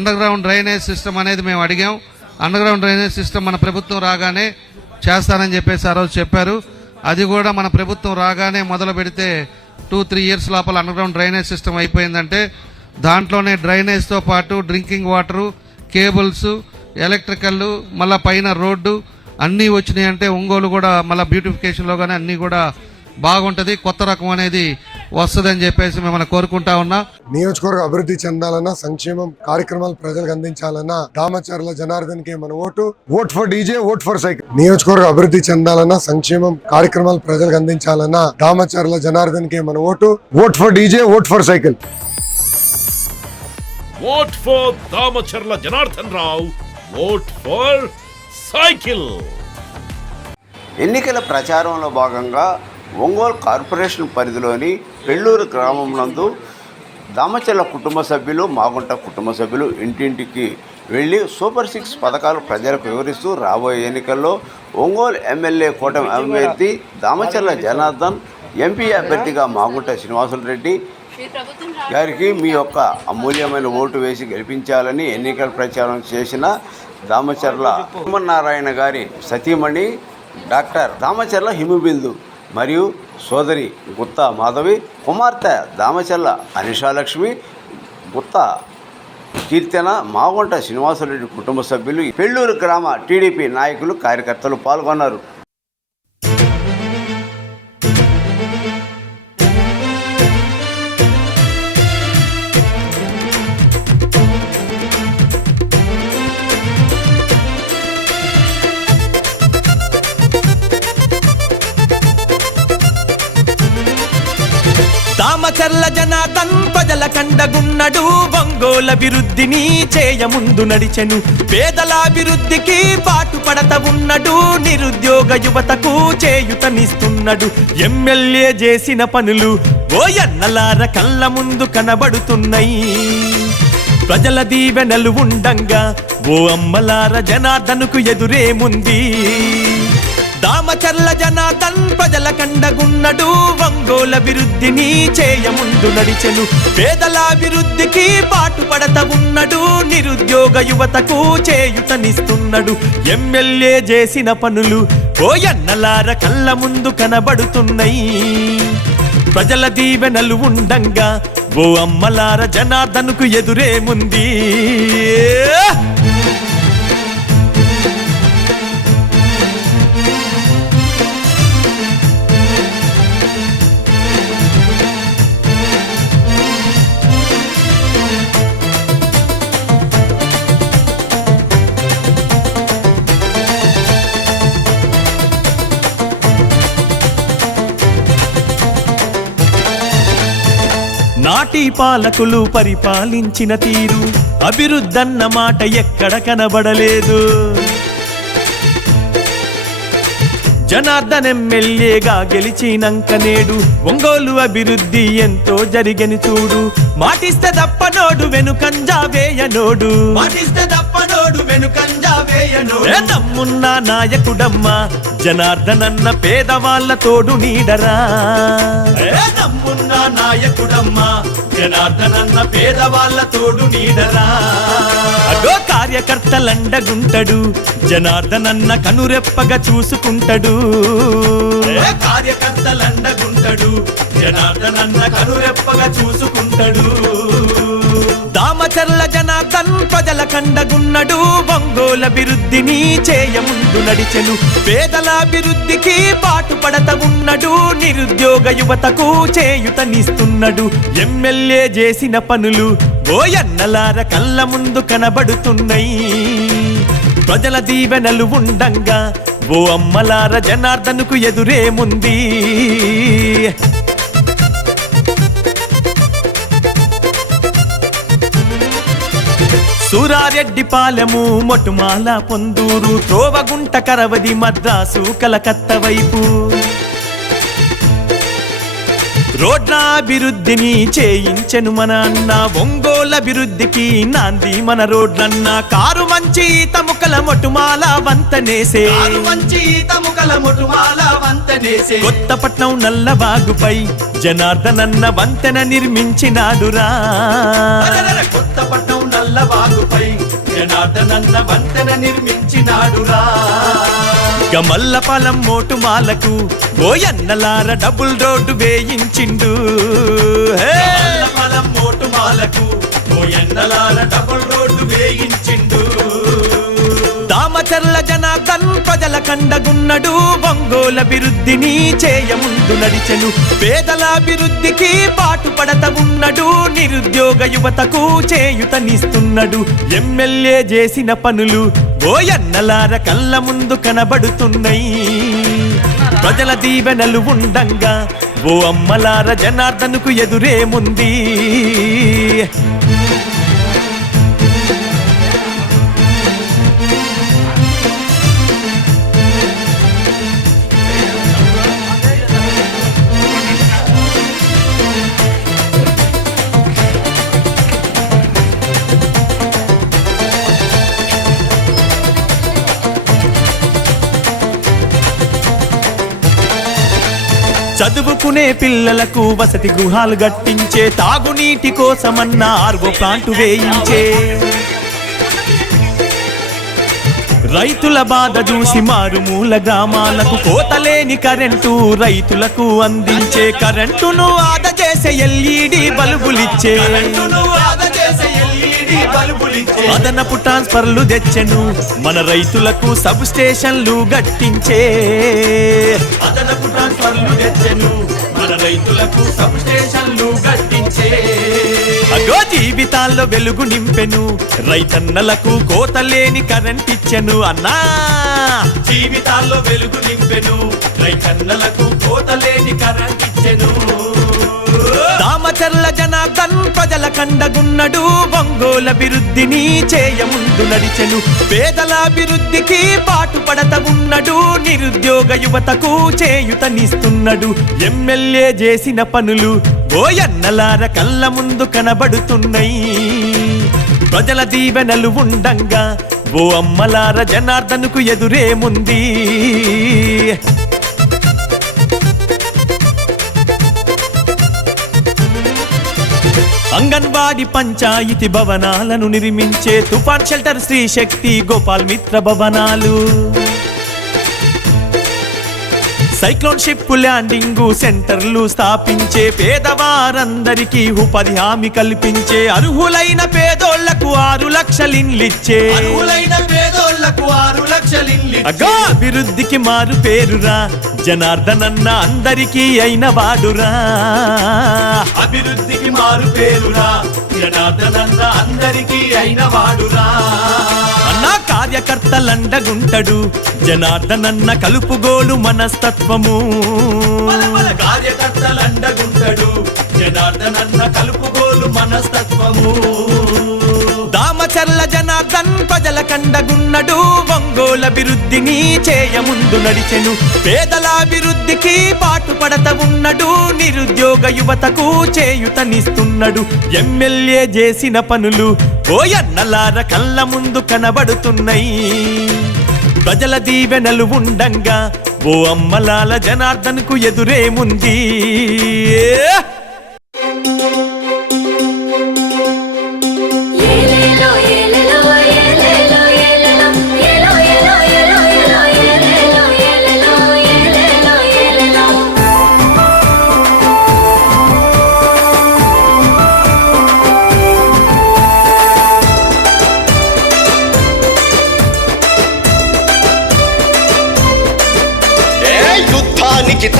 Under ground drainage system అనేది మేము అడిగాం. అండర్ గ్రౌండ్ డ్రైనేజ్ సిస్టమ్ మన ప్రభుత్వం రాగానే చేస్తానని చెప్పేసి ఆ రోజు చెప్పారు. అది కూడా మన ప్రభుత్వం రాగానే మొదలు పెడితే 2-3 ఇయర్స్ లోపల అండర్ గ్రౌండ్ డ్రైనేజ్ సిస్టమ్ అయిపోయిందంటే దాంట్లోనే డ్రైనేజ్తో పాటు డ్రింకింగ్ వాటరు, కేబుల్స్, ఎలక్ట్రికల్, మళ్ళీ పైన రోడ్డు అన్నీ వచ్చినాయి అంటే ఒంగోలు కూడా మళ్ళీ బ్యూటిఫికేషన్లో కానీ అన్నీ కూడా బాగుంటుంది, కొత్త రకం అనేది వస్తుందని చెప్పేసి మిమ్మల్ని కోరుకుంటా ఉన్నా. నియోజకవర్గ అభివృద్ధి చెందాలన్నా, సంక్షేమం కార్యక్రమాలు ప్రజలకు అందించాలన్నా దామచర్ల జనార్దన్ కే మన vote. Vote for DJ, vote for cycle. నియోజకవర్గ అభివృద్ధి చెందాలన్నా, సంక్షేమం కార్యక్రమాలు ప్రజలకు అందించాలన్నా దామచర్ల జనార్దన్ కే మన vote. Vote for DJ, vote for cycle. Vote for Damacharla Janardhan Rao, vote for cycle. ఎన్నికల ప్రచారంలో భాగంగా ఒంగోలు కార్పొరేషన్ పరిధిలోని పెళ్ళూరు గ్రామం నందు దామచర్ల కుటుంబ సభ్యులు, మాగుంట కుటుంబ సభ్యులు ఇంటింటికి వెళ్ళి సూపర్ 6 పథకాలు ప్రజలకు వివరిస్తూ రాబోయే ఎన్నికల్లో ఒంగోలు ఎమ్మెల్యే కూటమి అభ్యర్థి దామచర్ల జనార్దన్, ఎంపీ అభ్యర్థిగా మాగుంట శ్రీనివాసులరెడ్డి గారికి మీ యొక్క అమూల్యమైన ఓటు వేసి గెలిపించాలని ఎన్నికల ప్రచారం చేసిన దామచర్ల నారాయణ గారి సతీమణి డాక్టర్ దామచర్ల హిమబిందు మరియు సోదరి గుత్తా మాధవి, కుమార్తె దామచర్ల అనిషాలక్ష్మి, గుత్తా కీర్తన, మాగుంట శ్రీనివాసరెడ్డి కుటుంబ సభ్యులు, పెళ్ళూరు గ్రామ టీడీపీ నాయకులు, కార్యకర్తలు పాల్గొన్నారు. దామచర్ల జనార్దన్ ప్రజల కండగున్నడు, ఒంగోల అభివృద్ధిని చేయముందు నడిచెను. పేదల అభివృద్ధికి పాటుపడత ఉన్నడు, నిరుద్యోగ యువతకు చేయుతనిస్తున్నాడు. ఎమ్మెల్యే చేసిన పనులు ఓ ఎన్నలార కళ్ళ ముందు కనబడుతున్నాయి. ప్రజల దీవెనలు ఉండంగా ఓ అమ్మలార జనార్దనుకు ఎదురేముంది. దామచర్ల జనార్దన్ ప్రజల కండగున్నడు, ఒంగోల అభివృద్ధిని చేయముందు నడిచెను. పేదల అభివృద్ధికి పాటుపడత ఉన్నడు, నిరుద్యోగ యువతకు చేయుతనిస్తున్నాడు. ఎమ్మెల్యే చేసిన పనులు ఓ ఎన్నలార కళ్ళ ముందు కనబడుతున్నాయి. ప్రజల దీవెనలు ఉండంగా ఓ అమ్మలార జనార్దనుకు ఎదురేముంది. నాటి పాలకులు పరిపాలించిన తీరు, అభివృద్ధన్న మాట ఎక్కడ కనబడలేదు. జనార్దన్ ఎమ్మెల్యేగా గెలిచినంక నేడు ఒంగోలు అభివృద్ధి ఎంతో జరిగని చూడు. మాటిస్తే తప్పనోడు వెనుకంజా వేయనోడు, మాటిస్తే తప్పనోడు వెనుకంజా వేయనోడు. నమ్మున్న నాయకుడమ్మా జనార్దన్ అన్న పేదవాళ్ళ తోడు నీడరా. నమ్మున్న నాయకుడమ్మా జనార్దన్ అన్న పేదవాళ్ళ తోడు నీడరా. అగో కార్యకర్తలండగుంటడు, జనార్దన్ అన్న కనురెప్పగా చూసుకుంటాడు. కార్యకర్తలండగుంటడు, జనార్దన్ అన్న కనురెప్పగా చూసుకుంటాడు. దామచర్ల జనార్దన్ ప్రజల కండగున్నడు, ఒంగోలు అభివృద్ధిని చేయముందు నడిచెను. పేదల అభివృద్ధికి పాటుపడత ఉన్నడు, నిరుద్యోగ యువతకు చేయుతనిస్తున్నాడు. ఎమ్మెల్యే చేసిన పనులు ఓ ఎన్నలార కళ్ళ ముందు కనబడుతున్నాయి. ప్రజల దీవెనలు ఉండంగా ఓ అమ్మలార జనార్దనుకు ఎదురేముంది. సూరారెడ్డిపాలెము, మొటుమాల, పొందూరు, త్రోవగుంట, కరవది, మద్రాసు, కలకత్తా వైపు రోడ్ల అభివృద్ధిని చేయించెను మన అన్న, ఒంగోలు అభివృద్ధికి నాంది మన రోడ్లన్న. కారు మంచి తముకల మొటుమాల వంతనేసే, కొత్తపట్నం నల్లబాగుపై జనార్దనన్న వంతెన నిర్మించినాడురా. కొత్తపట్నం నల్లబాగుపై జనార్దనన్న వంతెన నిర్మించినాడురా. గమల్లపాలెం మోటుమాలకు ఓయన్నలార డబుల్ రోడ్డు వేయించిండు. గమల్లపాలెం మోటుమాలకు ఓయన్నలార డబుల్ రోడ్డు వేయించిండు. దామచర్ల జనార్దన్ ప్రజల కండగున్నడు, ఒంగోలు అభివృద్ధిని చేయముందు నడిచెను. పేదల అభివృద్ధికి పాటుపడత ఉన్నడు, నిరుద్యోగ యువతకు చేయుతనిస్తున్నాడు. ఎమ్మెల్యే చేసిన పనులు ఓయన్నలార కళ్ళ ముందు కనబడుతున్నాయి. ప్రజల దీవెనలు ఉండంగా ఓ అమ్మలార జనార్దన్కు ఎదురేముంది. చదువుకునే పిల్లలకు వసతి గృహాలు కట్టించే, తాగునీటి కోసమన్న ఆర్వో ప్లాంటు వేయించే. రైతుల బాధ చూసి మారుమూల గ్రామాలకు కోతలేని కరెంటు రైతులకు అందించే. కరెంటును ఆదా చేసే ఎల్ఈడి బల్బులిచ్చే, అదనపు ట్రాన్స్ఫర్లు తెచ్చెను మన రైతులకు, సబ్ స్టేషన్లు గట్టించే. అదనపు ట్రాన్స్ఫర్లు తెచ్చెను మన రైతులకు, సబ్ స్టేషన్లు గట్టించే. అగో జీవితాల్లో వెలుగు నింపెను, రైతన్నలకు కోతలేని కరెంట్ ఇచ్చెను అన్నా. జీవితాల్లో వెలుగు నింపెను, రైతన్నలకు కోతలేని కరెంట్ ఇచ్చెను. దామచర్ల జనార్దన్ ప్రజల కండగున్నడు, ఒంగోలు అభివృద్ధిని చేయముందు నడిచెను. పేదల అభివృద్ధికి పాటుపడత ఉన్నడు, నిరుద్యోగ యువతకు చేయుతనిస్తున్నాడు. ఎమ్మెల్యే చేసిన పనులు ఓయన్నలార కళ్ళ ముందు కనబడుతున్నాయి. ప్రజల దీవెనలు ఉండంగా ఓ అమ్మలార జనార్దన్కు ఎదురేముంది. అంగన్వాడి పంచాయతీ భవనాలను నిర్మించే, తుఫాన్ షెల్టర్ శ్రీ శక్తి గోపాల్ మిత్ర భవనాలు. సైక్లోన్ షిప్ ల్యాండింగ్ సెంటర్లు స్థాపించే, పేదవారందరికీ ఉపాధి హామీ కల్పించే. అర్హులైన పేదోళ్లకు 6 లక్షల ఇండ్లిచ్చే. అగా అభివృద్ధికి మారు పేరురా జనార్దనన్న, అందరికీ అయిన వాడురా. అభివృద్ధికి మారు పేరురా జనార్దనన్న, అందరికీ అయిన వాడురా. అన్నా కార్యకర్తలండగుంటడు జనార్దనన్న, కలుపుగోలు మనస్తత్వము. కార్యకర్తలండగుంటడు జనార్దనన్న, కలుపుగోలు మనస్తత్వము. దామచర్ల జనార్దన్ ప్రజల కండగున్నడు, ఒంగోలు అభివృద్ధిని చేయముందు నడిచెను. పేదల అభివృద్ధికి పాటుపడత ఉన్నడు, నిరుద్యోగ యువతకు చేయుతనిస్తున్నాడు. ఎమ్మెల్యే చేసిన పనులు ఓయన్నలార కళ్ళ ముందు కనబడుతున్నాయి. ప్రజల దీవెనలు ఉండంగా ఓ అమ్మలాల జనార్దన్కు ఎదురేముంది.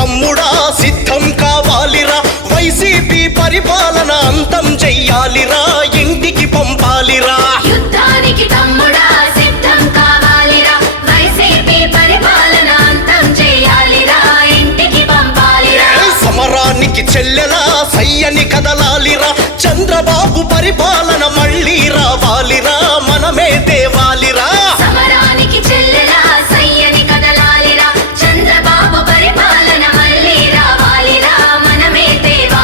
తమ్ముడా సిద్ధం కావాలిరా, వైసీపీ పరిపాలన అంతం చెయ్యాలిరా, ఇంటికి పంపాలిరా. యుద్ధానికి తమ్ముడా సిద్ధం కావాలిరా, వైసీపీ పరిపాలన అంతం చెయ్యాలిరా, ఇంటికి పంపాలిరా. సమరానికి చెల్లెలా సయ్యని కదలాలిరా, చంద్రబాబు పరిపాలన మళ్ళీ రావాలిరా, మనమే దేవాలిరా. సమరానికి చెల్లెలా సయ్యని కదలాలిరా, చంద్రబాబు పరిపాలన మళ్ళీ రావాలిరా, మనమే దేవాలిరా.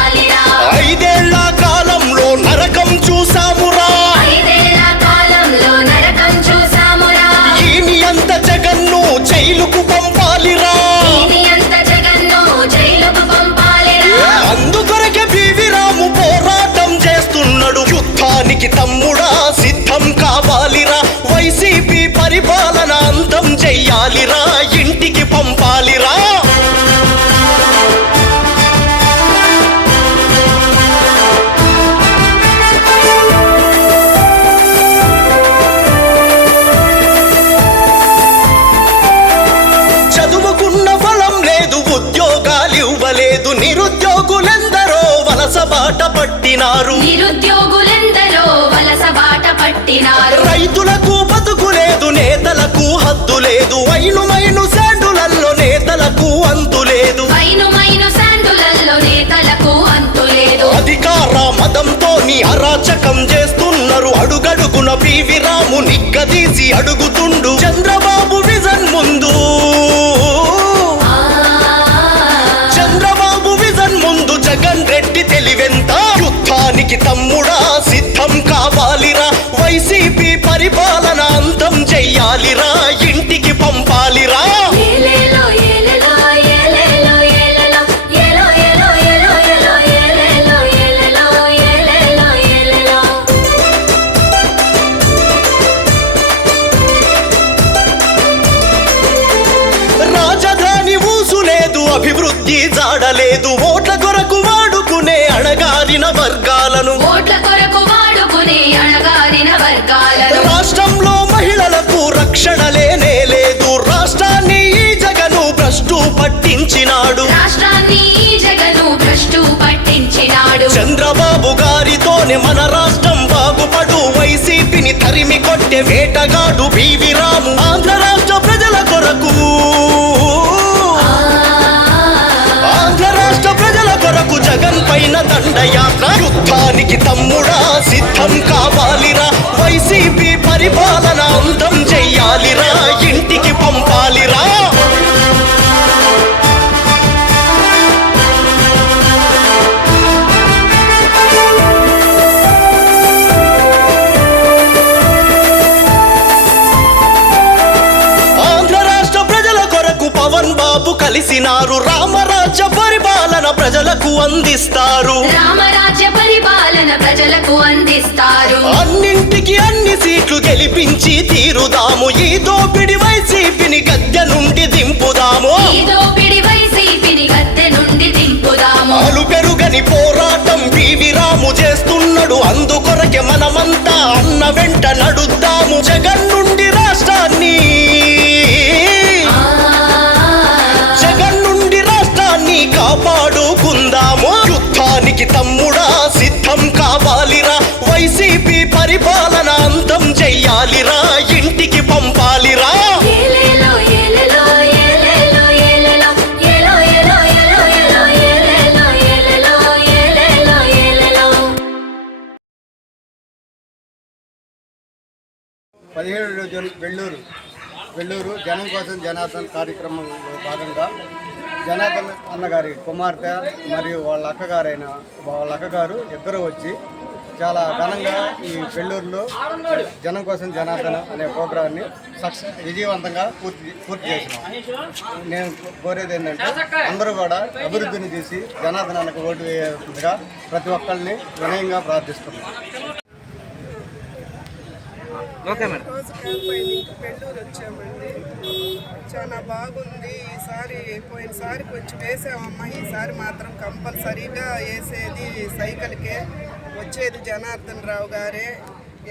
జైలుకు పంపాలిరా. దీని అంత జగన్ను జైలుకు పంపాలిరా. అందుకొరకే పివి రాము పోరాటం చేస్తున్నాడు. యుద్ధానికి తమ్ముడా సిద్ధం కావాలిరా. వైసీపీ పరిపాలన అంతం చెయ్యాలిరా, ఇంటికి పంపాలిరా. చదువుకున్న ఫలం లేదు, ఉద్యోగాలు ఇవ్వలేదు, నిరుద్యోగులెందరో వలస బాట పట్టినారు. నిరుద్యోగులెందరో వలస బాట పట్టినారు. రైతులకు బతుకు లేదు, నేతలకు హద్దు లేదు. మైను శాండులల్లో నేతలకు అంతు లేదు. మైను శాండులల్లో నేతలకు అంతు లేదు. అధికార మదంతో నీ అరాచకం చేస్తున్నారు. అడుగడుగున పివి రాము నిగ్గదీసి అడుగుతుండు. చంద్రబాబు విజన్ ముందు, చంద్రబాబు విజన్ ముందు జగన్ రెడ్డి తెలివెంత. యుద్ధానికి తమ్ముడా సిద్ధం కావాలిరా. వైసీపీ పరిపాలన అంతం చెయ్యాలిరా, ఇంటికి పంపాలిరా. ఏలేలో ఏలేలో ఏలేలో ఏలేలో ఏలో ఏలో ఏలో ఏలో ఏలేలో ఏలేలో ఏలేలో ఏలేలో. రాజధాని ఊసు లేదు, అభివృద్ధి జాడలేదు. ఓట్ల కొరకు వాడుకునే అణగారిన వర్గాలను, ఓట్ల కొరకు వాడుకునే అణగారిన వర్గాలను. రాష్ట్రంలో మహిళలకు రక్షణ లేనే లేదు. రాష్ట్రాన్ని ఈ జగను భ్రష్టు పట్టించినాడు. రాష్ట్రాన్ని ఈ జగను భ్రష్టు పట్టించినాడు. చంద్రబాబు గారితోనే మన రాష్ట్రం బాగుపడు. వైసీపీని తరిమి కొట్టే వేటగాడు పివి రాము. ఆంధ్ర రాష్ట్ర ప్రజల కొరకు, ఆంధ్ర రాష్ట్ర ప్రజల కొరకు జగన్ పైన దండయాత్ర. యుద్ధానికి తమ్ముడా సిద్ధం కావాలిరా. వైసీపీ పరిపాలన అంతం చెయ్యాలిరా, ఇంటికి పంపాలిరా. ఆంధ్ర రాష్ట్ర ప్రజల కొరకు పవన్ బాబు కలిసినారు. రామరాజ్య పరిపాలన ప్రజలకు అందిస్తారు. రామరాజ్య పరిపాలన ప్రజలకు అందిస్తారు. అన్నింటికి అన్ని సీట్లు గెలిపించి తీరుదాము. ఈ దోపిడి వైసీపీని గద్దె నుండి దింపుదాము. ఈ దోపిడి వైసీపీని గద్దె నుండి దింపుదాము. అలు పెరుగని పోరాటం పివి రాము చేస్తున్నాడు. అందుకొరకే మనమంతా అన్న వెంట నడుద్దాము. జగన్ నుండి రాష్ట్రాన్ని, జగన్ నుండి రాష్ట్రాన్ని కాపాడుకుందాము. యుద్ధానికి తమ్ముడా సిద్ధం కావాలిరా. వైసీపీ పరిపాలన అంతం చెయ్యాలిరా, ఇంటికి పంపాలిరా. ఏలేలో ఏలేలో ఏలేలో ఏలేలో ఏలో ఏలో ఏలో ఏలో ఏలేలో ఏలేలో ఏలేలో ఏలేలో. 17వ రోజు వెల్లూరు జనం కోసం జనార్దన్ కార్యక్రమంలో భాగంగా జనార్దన్ అన్నగారి కుమార్తె మరియు వాళ్ళ అక్కగారు ఇద్దరు వచ్చి చాలా ఘనంగా ఈ వెల్లూరులో జనం కోసం జనార్దన్ అనే ప్రోగ్రాన్ని విజయవంతంగా పూర్తి చేసినాం. నేను కోరేది ఏంటంటే అందరూ కూడా అభివృద్ధిని తీసి జనార్దన్ అన్నకు ఓటు వేయాల్సిందిగా ప్రతి ఒక్కరిని వినయంగా ప్రార్థిస్తున్నాం. రోజు క్యాంపైనింగ్ పెళ్ళూరు వచ్చామండి. చాలా బాగుంది. ఈసారి పోయినసారి కొంచెం వేసామమ్మా, ఈసారి మాత్రం కంపల్సరీగా వేసేది సైకిల్కే. వచ్చేది జనార్దన్ రావు గారే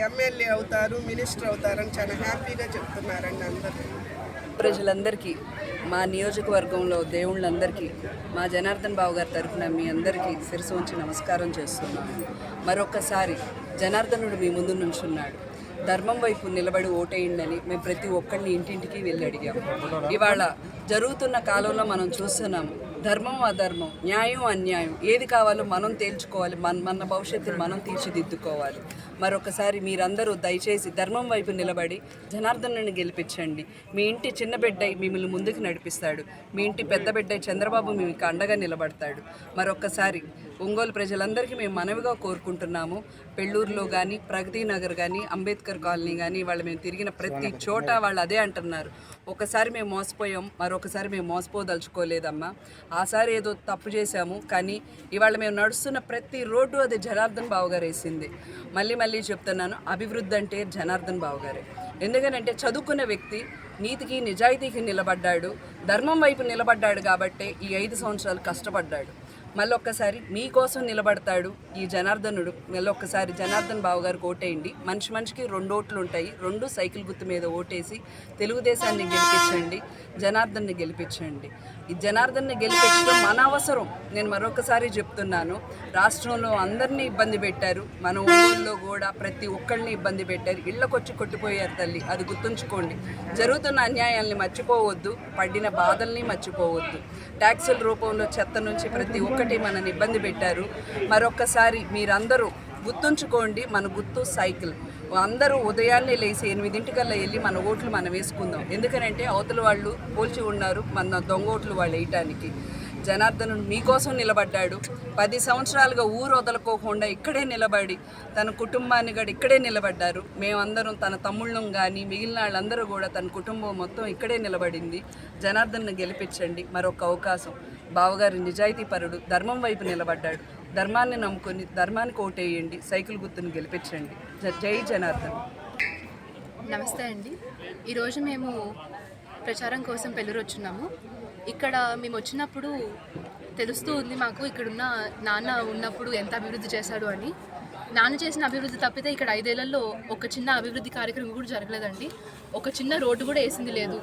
ఎమ్మెల్యే అవుతారు, మినిస్టర్ అవుతారని చాలా హ్యాపీగా చెప్తున్నారండి అందరూ. ప్రజలందరికీ, మా నియోజకవర్గంలో దేవుళ్ళందరికీ, మా జనార్దన్ బాబు గారి తరఫున మీ అందరికీ శిరసు ఉంచి నమస్కారం చేస్తున్నాను. మరొక్కసారి జనార్దనుడు మీ ముందు నుంచున్నాడు. ధర్మం వైపు నిలబడి ఓటేయండి మేము ప్రతి ఒక్కరిని ఇంటింటికి వెళ్ళి అడిగాము. ఇవాళ జరుగుతున్న కాలంలో మనం చూస్తున్నాము, ధర్మం అధర్మం, న్యాయం అన్యాయం ఏది కావాలో మనం తేల్చుకోవాలి. మన భవిష్యత్తుని మనం తీర్చిదిద్దుకోవాలి. మరొకసారి మీరందరూ దయచేసి ధర్మం వైపు నిలబడి జనార్దనుని గెలిపించండి. మీ ఇంటి చిన్న బిడ్డై మిమ్మల్ని ముందుకు నడిపిస్తాడు. మీ ఇంటి పెద్ద బిడ్డై చంద్రబాబు మీకు అండగా నిలబడతాడు. మరొకసారి ఒంగోలు ప్రజలందరికీ మేము మనవిగా కోరుకుంటున్నాము. పెళ్ళూరులో కానీ, ప్రగతి నగర్ కానీ, అంబేద్కర్ కాలనీ కానీ వాళ్ళు మేము తిరిగిన ప్రతి చోట వాళ్ళు అదే అంటున్నారు. ఒకసారి మేము మోసపోయాం, మరొకసారి మేము మోసపోదలుచుకోలేదమ్మా. ఆసారి ఏదో తప్పు చేశాము, కానీ ఇవాళ మేము నడుస్తున్న ప్రతి రోడ్డు అది జనార్దన్ బాబు గారు వేసింది. మళ్ళీ చెప్తున్నాను, అభివృద్ధి అంటే జనార్దన్ బాబు గారే. ఎందుకంటే చదువుకున్న వ్యక్తి నీతికి నిజాయితీకి నిలబడ్డాడు, ధర్మం వైపు నిలబడ్డాడు కాబట్టే ఈ 5 సంవత్సరాలు కష్టపడ్డాడు. మళ్ళొక్కసారి మీకోసం నిలబడతాడు ఈ జనార్దనుడు. మళ్ళొక్కసారి జనార్దన్ బాబు గారికి ఓటేయండి. మనిషికి 2 ఓట్లు ఉంటాయి. 2 సైకిల్ గుర్తు మీద ఓటేసి తెలుగుదేశాన్ని గెలిపించండి, జనార్దన్ని గెలిపించండి. ఈ జనార్దన్ని గెలిపించడం మన అవసరం. నేను మరొకసారి చెప్తున్నాను, రాష్ట్రంలో అందరినీ ఇబ్బంది పెట్టారు, మన ఊళ్ళో కూడా ప్రతి ఒక్కరిని ఇబ్బంది పెట్టారు. ఇళ్ళకొచ్చి కొట్టిపోయారు తల్లి, అది గుర్తుంచుకోండి. జరుగుతున్న అన్యాయాల్ని మర్చిపోవద్దు, పడిన బాధల్ని మర్చిపోవద్దు. ట్యాక్సుల రూపంలో చెత్త నుంచి ప్రతి ఒక్కటి మనని ఇబ్బంది పెట్టారు. మరొక్కసారి మీరందరూ గుర్తుంచుకోండి, మన గుర్తు సైకిల్. అందరూ ఉదయాన్నే లేచి 8 వెళ్ళి మన ఓట్లు మనం వేసుకుందాం. ఎందుకనంటే అవతల వాళ్ళు పోల్చి ఉన్నారు మన దొంగ ఓట్లు వాళ్ళు వేయటానికి. జనార్దను మీకోసం నిలబడ్డాడు. 10 సంవత్సరాలుగా ఊరు వదలుకోకుండా ఇక్కడే నిలబడి తన కుటుంబాన్ని కూడా ఇక్కడే నిలబడ్డారు. మేమందరం తన తమ్ముళ్ళం కానీ మిగిలిన వాళ్ళందరూ కూడా తన కుటుంబం మొత్తం ఇక్కడే నిలబడింది. జనార్దన్ను గెలిపించండి. మరొక అవకాశం. బావగారు నిజాయితీ పరుడు, ధర్మం వైపు నిలబడ్డాడు. ధర్మాన్ని నమ్ముకొని ధర్మానికి ఓటేయండి, సైకిల్ గుర్తుని గెలిపించండి. జై జనార్దన్. నమస్తే అండి. ఈరోజు మేము ప్రచారం కోసం పెళ్ళూరు వచ్చున్నాము. ఇక్కడ మేము వచ్చినప్పుడు తెలుస్తూ ఉంది మాకు ఇక్కడున్న నాన్న ఉన్నప్పుడు ఎంత అభివృద్ధి చేశాడు అని. నాన్న చేసిన అభివృద్ధి తప్పితే ఇక్కడ 5 ఏళ్లలో ఒక చిన్న అభివృద్ధి కార్యక్రమం కూడా జరగలేదండి. ఒక చిన్న రోడ్డు కూడా వేసింది లేదు,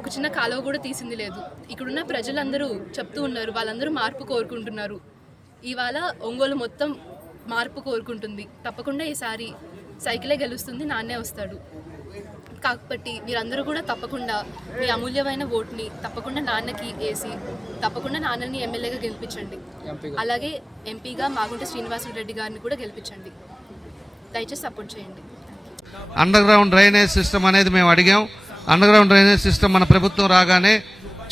ఒక చిన్న కాలువ కూడా తీసింది లేదు. ఇక్కడున్న ప్రజలందరూ చెప్తూ ఉన్నారు, వాళ్ళందరూ మార్పు కోరుకుంటున్నారు. ఇవాళ ఒంగోలు మొత్తం మార్పు కోరుకుంటుంది. తప్పకుండా ఈసారి సైకిలే గెలుస్తుంది, నాన్నే వస్తాడు. కాబట్టి మీరందరూ కూడా తప్పకుండా మీ అమూల్యమైన ఓట్ని తప్పకుండా నాన్నకి వేసి తప్పకుండా నాన్నని ఎమ్మెల్యేగా గెలిపించండి. అలాగే ఎంపీగా మాగుంట శ్రీనివాసరెడ్డి గారిని కూడా గెలిపించండి. దయచేసి సపోర్ట్ చేయండి. అండర్ గ్రౌండ్ డ్రైనేజ్ సిస్టమ్ అనేది మేము అడిగాం. అండర్ గ్రౌండ్ డ్రైనేజ్ సిస్టమ్ మన ప్రభుత్వం రాగానే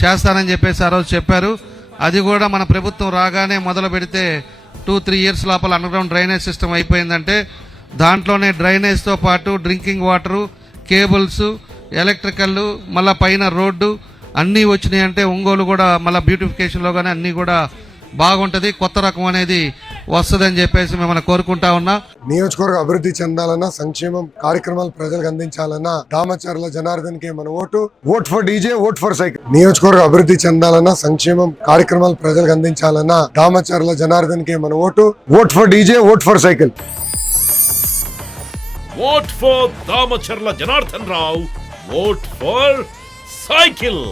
చేస్తానని చెప్పేసి ఆ రోజు చెప్పారు. అది కూడా మన ప్రభుత్వం రాగానే మొదలు పెడితే 2-3 ఇయర్స్ లోపల అండర్ గ్రౌండ్ డ్రైనేజ్ సిస్టమ్ అయిపోయిందంటే దాంట్లోనే డ్రైనేజ్తో పాటు డ్రింకింగ్ వాటరు, కేబుల్స్, ఎలక్ట్రికల్, మళ్ళీ పైన రోడ్డు అన్నీ వచ్చినాయి అంటే ఒంగోలు కూడా మళ్ళీ బ్యూటిఫికేషన్లో కానీ అన్నీ కూడా బాగుంటుంది. కొత్త రకం అనేది వస్తుందని చెప్పేసి మిమ్మల్ని కోరుకుంటా ఉన్నా. నియోజకవర్గ అభివృద్ధి చెందాలన్నా, సంక్షేమం కార్యక్రమాలు ప్రజలకు అందించాలన్నా దామచర్ల జనార్దన్ కే మన vote. Vote for DJ, vote for cycle. నియోజకవర్గ అభివృద్ధి చెందాలన్నా, సంక్షేమం కార్యక్రమాలు ప్రజలకు అందించాలన్నా దామచర్ల జనార్దన్ కే మన vote. Vote for DJ, vote for cycle. Vote for Damacharla Janardhan Rao, vote for cycle.